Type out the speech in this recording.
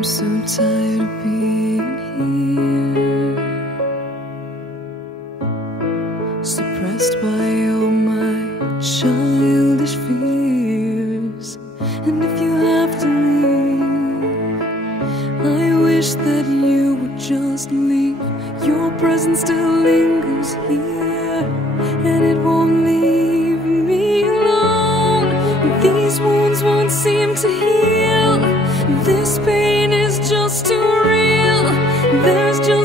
I'm so tired of being here, suppressed by all my childish fears. And if you have to leave, I wish that you would just leave. Your presence still lingers here, and it won't leave me alone. These wounds won't seem to heal. This pain is just too real. There's just